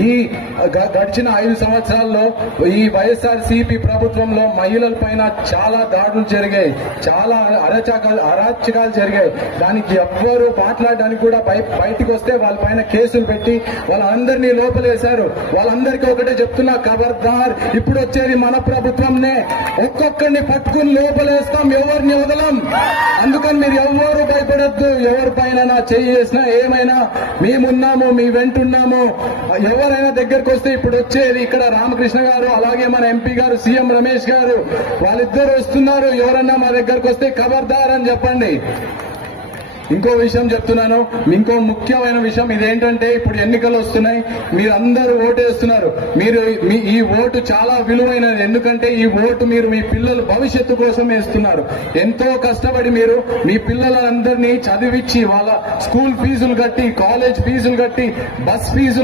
ఈ గడిచిన 5 సంవత్సరాల్లో ఈ వైఎస్ఆర్సీపీ ప్రభుత్వంలో మహిళల పైన చాలా దాడులు జరిగాయి, చాలా అరాచకాలు జరిగాయి. దానికి ఎవ్వరూ మాట్లాడడానికి కూడా బయటికి వస్తే వాళ్ళ పైన కేసులు పెట్టి వాళ్ళందరినీ లోపలేశారు. వాళ్ళందరికీ ఒకటే చెప్తున్నా, ఖబర్దార్, ఇప్పుడు వచ్చేది మన ప్రభుత్వంనే, ఒక్కొక్కరిని పట్టుకుని లోపలేస్తాం, ఎవరిని వదలం. అందుకని మీరు ఎవరు భయపడొద్దు. ఎవరిపైన నా చెయ్యి చేసినా ఏమైనా మేమున్నాము, మీ వెంటున్నాము. ఎవరైనా దగ్గరకు వస్తే ఇప్పుడు వచ్చేది ఇక్కడ రామకృష్ణ గారు, అలాగే మన ఎంపీ గారు సీఎం రమేష్ గారు, వాళ్ళిద్దరు వస్తున్నారు. ఎవరన్నా మా దగ్గరకు వస్తే ఖబర్దార్ అని చెప్పండి. ఇంకో విషయం చెప్తున్నాను, ఇంకో ముఖ్యమైన విషయం ఇదేంటంటే, ఇప్పుడు ఎన్నికలు వస్తున్నాయి, మీరందరూ ఓటేస్తున్నారు. ఈ ఓటు చాలా విలువైనది. ఎందుకంటే ఈ ఓటు మీరు మీ పిల్లల భవిష్యత్తు కోసం వేస్తున్నారు. ఎంతో కష్టపడి మీరు మీ పిల్లలందరినీ చదివించి వాళ్ళ స్కూల్ ఫీజులు కట్టి, కాలేజ్ ఫీజులు కట్టి, బస్ ఫీజులు